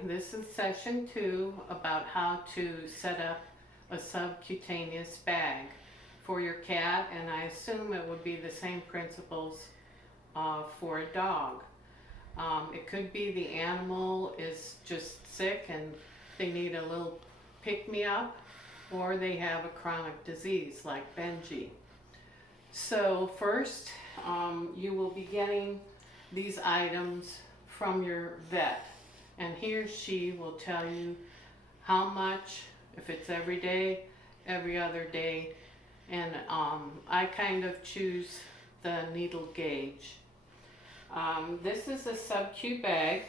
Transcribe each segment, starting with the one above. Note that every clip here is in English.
This is session 2 about how to set up a subcutaneous bag for your cat, and I assume it would be the same principles for a dog. It could be the animal is just sick and they need a little pick-me-up, or they have a chronic disease like Benji. So first, you will be getting these items from your vet, and he or she will tell you how much, if it's every day, every other day, and I kind of choose the needle gauge. This is a sub-Q bag,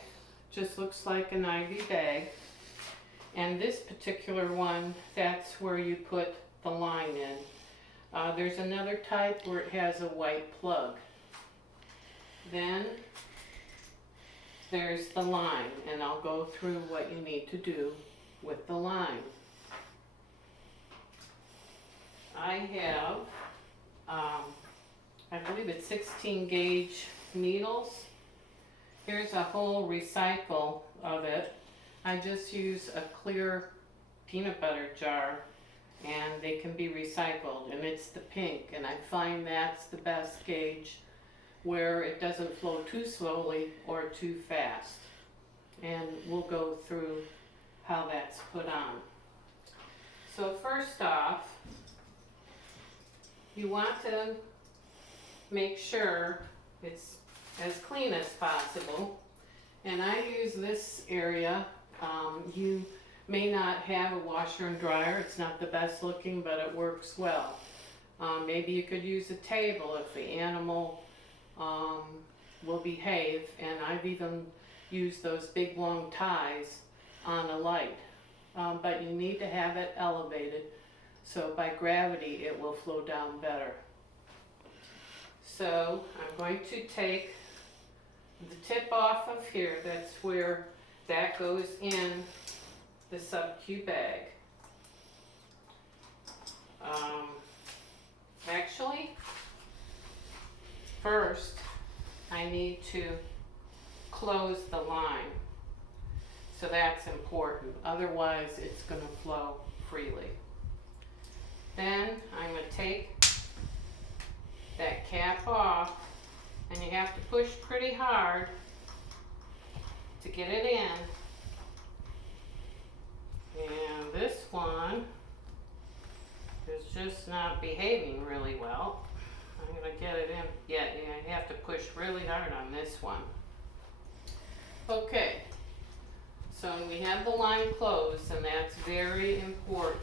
just looks like an IV bag, and this particular one, that's where you put the line in. There's another type where it has a white plug. Then there's the line, and I'll go through what you need to do with the line. I have, I believe it's 16 gauge needles. Here's a whole recycle of it. I just use a clear peanut butter jar, and they can be recycled, and it's the pink, and I find that's the best gauge where it doesn't flow too slowly or too fast. And we'll go through how that's put on. So first off, you want to make sure it's as clean as possible. And I use this area. You may not have a washer and dryer. It's not the best looking, but it works well. Maybe you could use a table if the animal will behave, and I've even used those big long ties on a light. But you need to have it elevated, so by gravity it will flow down better. So I'm going to take the tip off of here. That's where that goes in the sub-Q bag. Actually, first I need to close the line. So that's important. Otherwise it's going to flow freely. Then I'm going to take that cap off, and you have to push pretty hard to get it in. And this one is just not behaving really well. I'm going to get it in. Yeah, you have to push really hard on this one. Okay, so we have the line closed, and that's very important.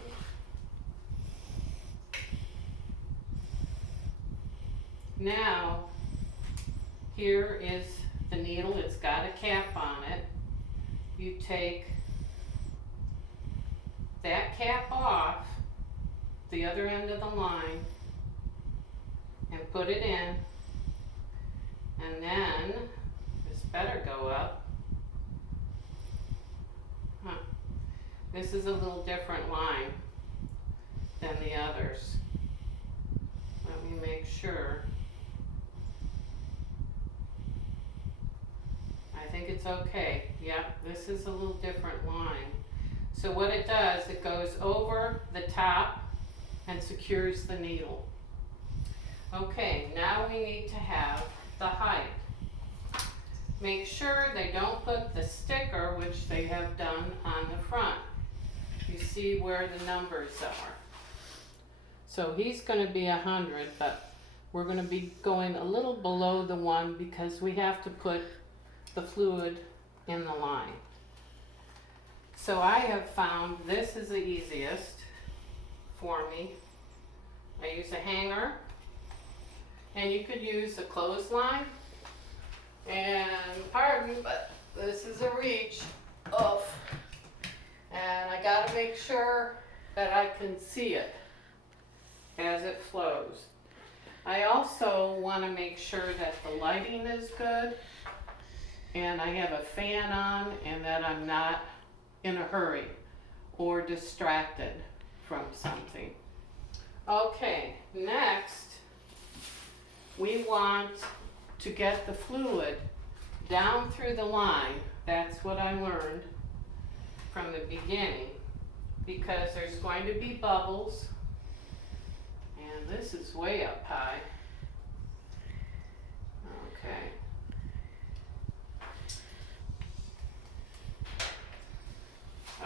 Now, here is the needle. It's got a cap on it. You take that cap off the other end of the line and put it in, and then this better go up. This is a little different line than the others. Let me make sure. I think it's okay. Yep, this is a little different line. So what it does, it goes over the top and secures the needle. Okay, now we need to have the height. Make sure they don't put the sticker, which they have done, on the front. You see where the numbers are. So he's going to be 100, but we're going to be going a little below the 1 because we have to put the fluid in the line. So I have found this is the easiest for me. I use a hanger, and you could use a clothesline, and pardon, but this is a reach. Oh, and I got to make sure that I can see it as it flows. I also want to make sure that the lighting is good, and I have a fan on, and that I'm not in a hurry or distracted from something. Okay, next we want to get the fluid down through the line. That's what I learned. from the beginning because there's going to be bubbles, and this is way up high. Okay.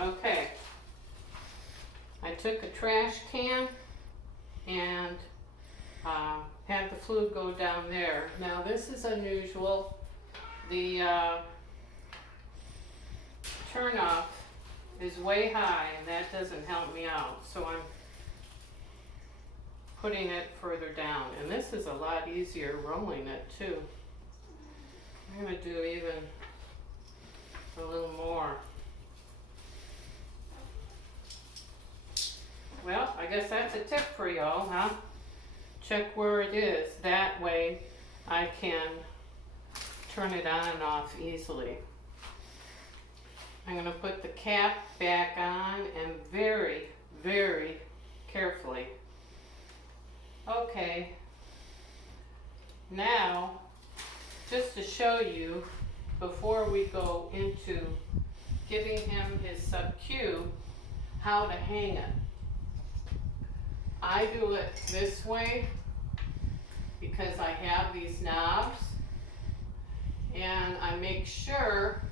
Okay. I took a trash can and had the fluid go down there. Now this is unusual. The turnoff is way high and that doesn't help me out. So I'm putting it further down. And this is a lot easier rolling it too. I'm going to do even a little more. Well, I guess that's a tip for y'all, huh? Check where it is. That way I can turn it on and off easily. I'm going to put the cap back on and very, very carefully. Okay. Now, just to show you, before we go into giving him his sub-Q, how to hang it. I do it this way because I have these knobs, and I make sure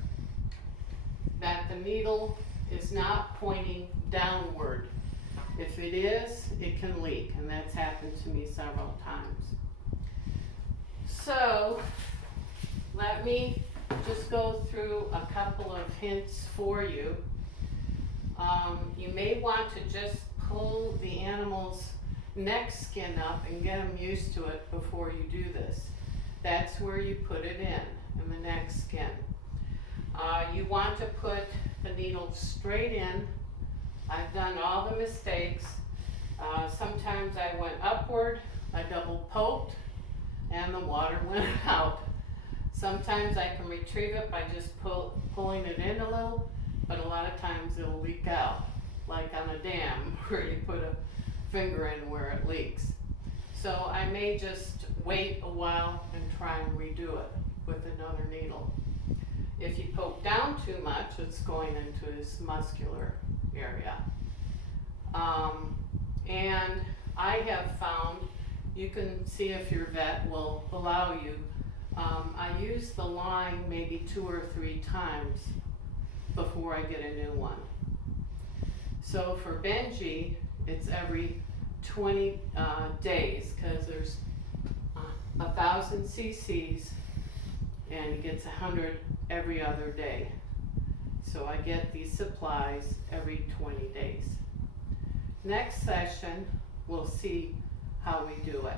that the needle is not pointing downward. If it is, it can leak, and that's happened to me several times. So let me just go through a couple of hints for you. You may want to just pull the animal's neck skin up and get them used to it before you do this. That's where you put it in the neck skin. You want to put the needle straight in. I've done all the mistakes. Sometimes I went upward, I double poked, and the water went out. Sometimes I can retrieve it by just pulling it in a little, but a lot of times it'll leak out, like on a dam where you put a finger in where it leaks. So I may just wait a while and try and redo it with another needle. If you poke down too much, it's going into his muscular area. And I have found, you can see if your vet will allow you, I use the line maybe 2 or 3 times before I get a new one. So for Benji, it's every 20 days, because there's 1,000 cc's and he gets 100 every other day. So I get these supplies every 20 days. Next session, we'll see how we do it.